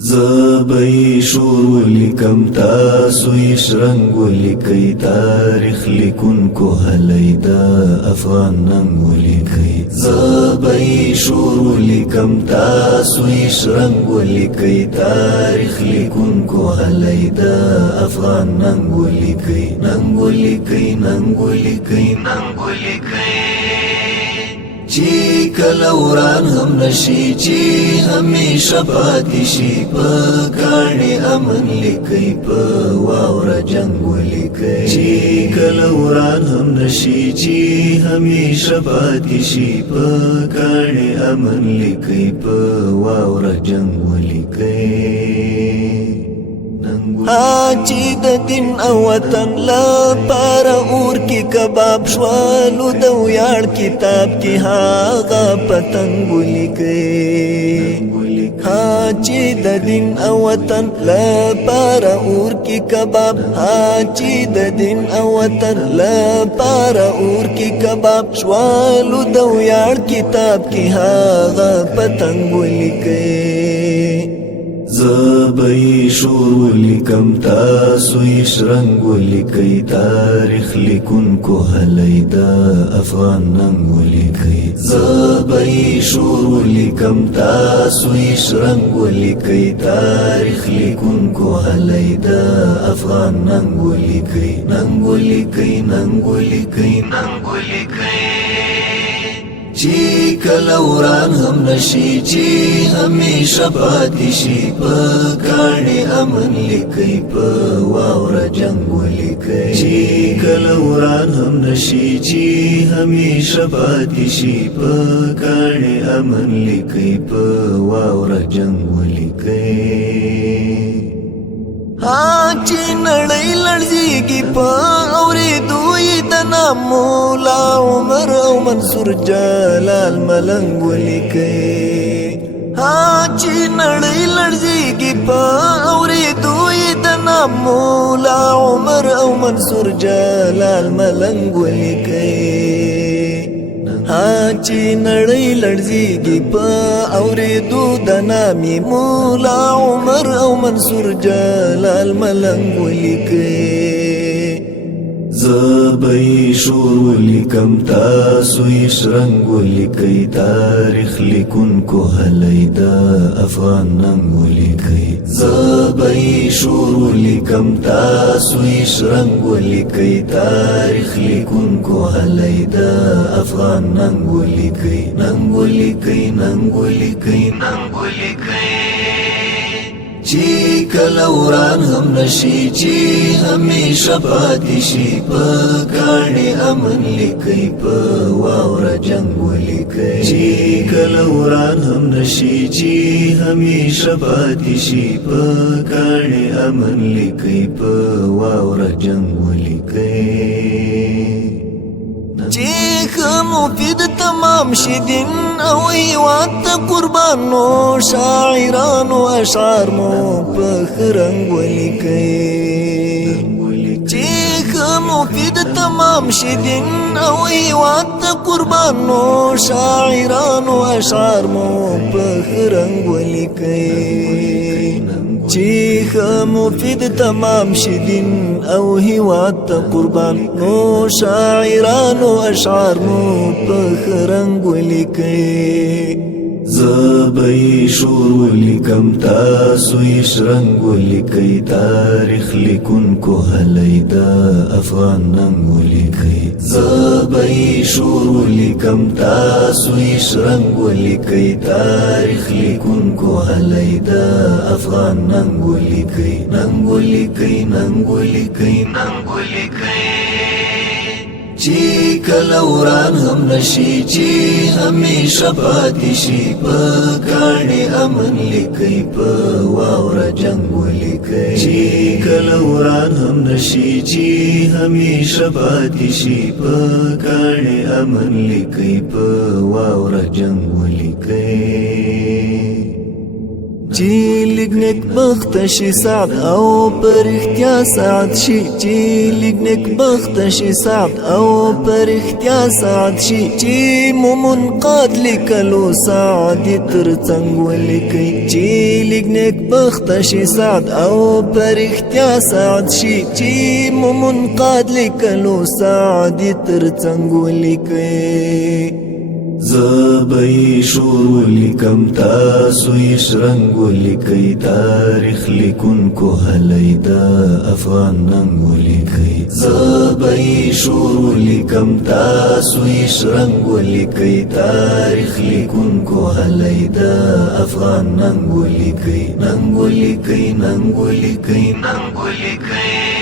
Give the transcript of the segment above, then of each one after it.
زبئی شروع لکم تاسو اشرنگو لکی تاریخ لکن کو حلیدا افغان ننگو لکی زبئی شروع لکم تاسو اشرنگو لکی تاریخ لکن کو حلیدا افغان ننگو لکی ننگو لکی ننگو لکی ننگو لکی چی کلوران هم نشی چی همیشه پاتی شی پا کانی امن لکی پا واور جنگو لکی چی کلوران هم نشی چی همیشه پاتی شی پا کانی امن لکی پا واور جنگو لکی چې د دین او وطن لپاره اور کې کباب شوالو د ویاړ کتاب کې هغه پتنګ ولیکي چې د دین او وطن لپاره اور کې کباب چې د دین او وطن لپاره اور کې کباب شوالو د ویاړ کتاب کې هغه پتنګ ولیکي زبئی شروع لکم تاسو اشرنگو لکی تاریخ لکن کو حلیدا افغان ننگو لکی زبئی شروع لکم تاسو اشرنگو لکی تاریخ لکن کو حلیدا افغان ننگو لکی ننگو لکی ننگو لکی ننگو لکی چی کلوران هم نشی چی همیشه پاتی شی پا کانی امن لکی پا واور جنگو لکی چی کلوران هم نشی چی همیشه پاتی شی پا کانی امن لکی پا واور جنگو لکی چې نړۍ لړزیږي په اورېدو یې د نام مولا عمر او منصور جلال ملنګ ولیکي چې نړۍ لړزیږي په اورېدو یې د نام مولا عمر او منصور جلال ملنګ ولیکي چې نړۍ لړزیږي په اورېدو د نامې مولا عمر او منصور جلال ملنګ ولیکي زبئی شروع لکم تاسو اشرنگو لکی تاریخ لکن کو حلیدا افغان ننگو لکی زبئی شروع لکم تاسو اشرنگو لکی تاریخ لکن کو حلیدا افغان ننگو لکی ننگو لکی ننگو لکی ننگو لکی چی کلوران هم نشی چی همیشه پاتی شی پا کانی امن لکی پا واور جنگو لکی چی کلوران هم نشی چی همیشه پاتی شی پا کانی امن لکی پا واور جنگو لکی چې مفید تمام شي دین او هیواد ته قربانو شاعرانو اشعار مو په رنګ ولیکي چې مفید تمام شي دین او هیواد ته قربانو شاعرانو اشعار مو په رنګ ولیکي چې مفید تمام شي دین او هیواد ته قربان نو شاعرانو اشعار مو په رنګ ولیکي زبئی شروع لکم تاسو اشرنگو لکی تاریخ لکن کو حلیدا افغان ننگو لکی زبئی شروع لکم تاسو اشرنگو لکی تاریخ لکن کو حلیدا افغان ننگو لکی ننگو لکی ننگو لکی ننگو لکی چی کلوران هم نشی چی همیشه پاتی شی پا کانی امن لکی پا واور جنگو لکی چی کلوران هم نشی چی همیشه پاتی شی پا کانی امن لکی پا واور جنگو لکی چې لږ نیک بخته شي سعد او پر اختیا سعد شي چې لږ نیک بخته شي سعد او پر اختیا سعد شي چې منقاد لیکلو سعد تر څنګ ولیکي چې لږ نیک بخته شي سعد او پر اختیا سعد شي چې منقاد لیکلو سعد تر څنګ ولیکي زبئی شور لکم تاسو یشرنگ لکی تاریخ لکن کو حلی دا افغان ننگ لکی زبئی شور لکم تاسو یشرنگ لکی تاریخ لکن کو حلی دا افغان ننگ لکی ننگ لکی ننگ لکی ننگ لکی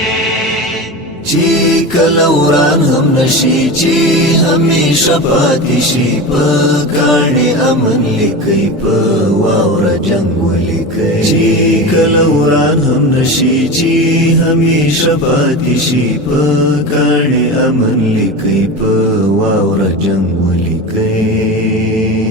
چی کله وران هم نشي چی همیشه پاتې شي په کاڼي امن لیکي په واوره جنگ ولیکي چی کله وران هم نشي چی همیشه پاتې شي په کاڼي امن لیکي په واوره جنگ ولیکي